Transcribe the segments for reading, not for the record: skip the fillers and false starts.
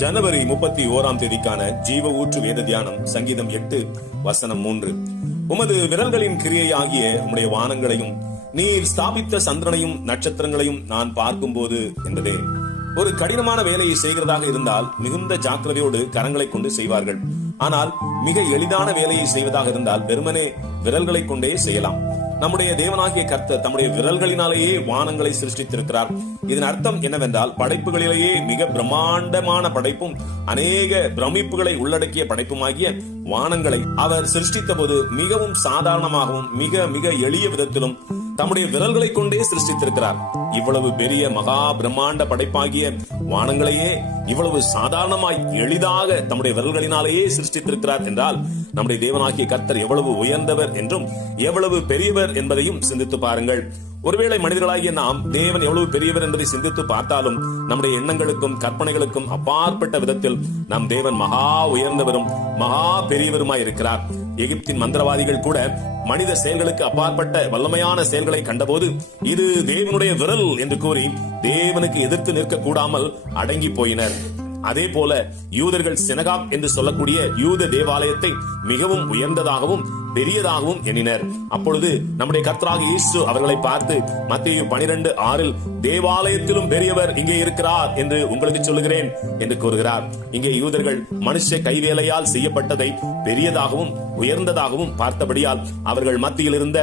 ஜனவரி 31 ஜீவ ஊற்று வேத தியானம் சங்கீதம் 8 வசனம் 3. உமது விரல்களின் கிரியையாகிய உம்முடைய வானங்களையும் நீர் ஸ்தாபித்த சந்திரனையும் நட்சத்திரங்களையும் நான் பார்க்கும்போது என்பதே. ஒரு கடினமான வேலையை செய்கிறதாக இருந்தால் மிகுந்த ஜாக்கிரதையோடு கரங்களை கொண்டு செய்வார்கள். ஆனால் மிக எளிதான வேலையை செய்வதாக இருந்தால் வெறுமனே விரல்களை கொண்டே செய்யலாம். நம்முடைய தேவனாகிய கர்த்தர் தம்முடைய விரல்களினாலேயே வானங்களை சிருஷ்டித்திருக்கிறார். இதன் அர்த்தம் என்னவென்றால் படைப்புகளிலேயே மிக பிரம்மாண்டமான படைப்பும் அநேக பிரமிப்புகளை உள்ளடக்கிய படைப்புமாகிய வானங்களை அவர் சிருஷ்டித்த போது மிகவும் சாதாரணமாகவும் மிக மிக எளிய விதத்திலும் தம்முடைய விரல்களை கொண்டே சிருஷ்டித்திருக்கிறார். இவ்வளவு பெரிய மகா பிரம்மாண்ட படைப்பாகிய வானங்களையே இவ்வளவு சாதாரணமாய் எளிதாக தம்முடைய விரல்களினாலேயே சிருஷ்டித்திருக்கிறார் என்றால் நம்முடைய தேவனாகிய கர்த்தர் எவ்வளவு உயர்ந்தவர் என்றும் எவ்வளவு பெரியவர் என்பதையும் சிந்தித்து பாருங்கள். ஒருவேளை மனிதர்களாகிய நாம் தேவன் எவ்வளவு பெரியவர் என்பதை சிந்தித்து பார்த்தாலும் நம்முடைய எண்ணங்களுக்கும் கற்பனைகளுக்கும் அப்பாற்பட்ட விதத்தில் நம் தேவன் மகா உயர்ந்தவரும் மகா பெரியவருமாய் இருக்கிறார். எகிப்தின் மந்திரவாதிகள் கூட மனித செயல்களுக்கு அப்பாற்பட்ட வல்லமையான செயல்களை கண்டபோது இது தேவனுடைய விரல் என்று கூறி தேவனுக்கு எதிர்த்து நிற்க கூடாமல் அடங்கி போயினர். அதே போல யூதர்கள் சினகாக் என்று சொல்லக்கூடிய யூத தேவாலயத்தை மிகவும் உயர்ந்ததாகவும் பெரியதாகவும் எண்ணினர். அப்பொழுது நம்முடைய கர்த்தராகிய இயேசு அவர்களை பார்த்து மத்தேயு 12:6 தேவாலயத்திலும் பெரியவர் இங்கே இருக்கிறார் என்று உங்களுக்கு சொல்லுகிறேன் என்று கூறுகிறார். இங்கே யூதர்கள் மனுஷ கைவேலையால் செய்யப்பட்டதை பெரியதாகவும் உயர்ந்ததாகவும் பார்த்தபடியால் அவர்கள் மத்தியில் இருந்த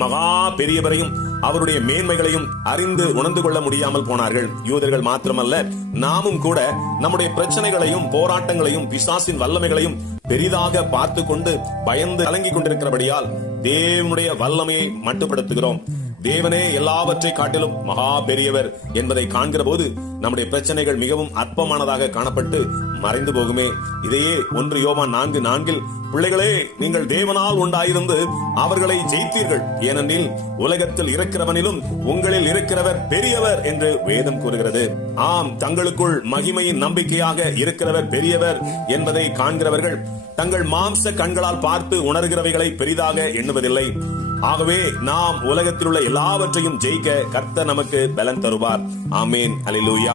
மகா பெரியவரையும் அவருடைய மேன்மைகளையும் அறிந்து உணர்ந்து கொள்ள முடியாமல் போனார்கள். யூதர்கள் மாத்திரமல்ல, நாமும் கூட நம்முடைய பிரச்சனைகளையும் போராட்டங்களையும் பிசாசின் வல்லமைகளையும் பெரிதாக பார்த்து கொண்டு பயந்து கலங்கி கொண்டிருக்கிறபடியால் தேவனுடைய வல்லமையை மட்டுப்படுத்துகிறோம். தேவனே எல்லாவற்றை காட்டிலும் மகா பெரியவர் என்பதை காண்கிற போது நம்முடைய பிரச்சனைகள் மிகவும் அற்பமானதாக காணப்பட்டு மறைந்து போகுமே. இதையே 1 யோவான் 4:4 பிள்ளைகளே, நீங்கள் தேவனால் உண்டாயிருந்து அவர்களை ஜெயித்தீர்கள், ஏனெனில் உலகத்தில் இருக்கிறவனிலும் உங்களில் இருக்கிறவர் பெரியவர் என்று வேதம் கூறுகிறது. ஆம், தங்களுக்குள் மகிமையின் நம்பிக்கையாக இருக்கிறவர் பெரியவர் என்பதை காண்கிறவர்கள் தங்கள் மாம்ச கண்களால் பார்த்து உணர்கிறவைகளை பெரிதாக எண்ணுவதில்லை. ஆகவே நாம் உலகத்தில் உள்ள எல்லாவற்றையும் ஜெயிக்க கர்த்தர் நமக்கு பலன் தருவார். ஆமேன். அல்லேலூயா.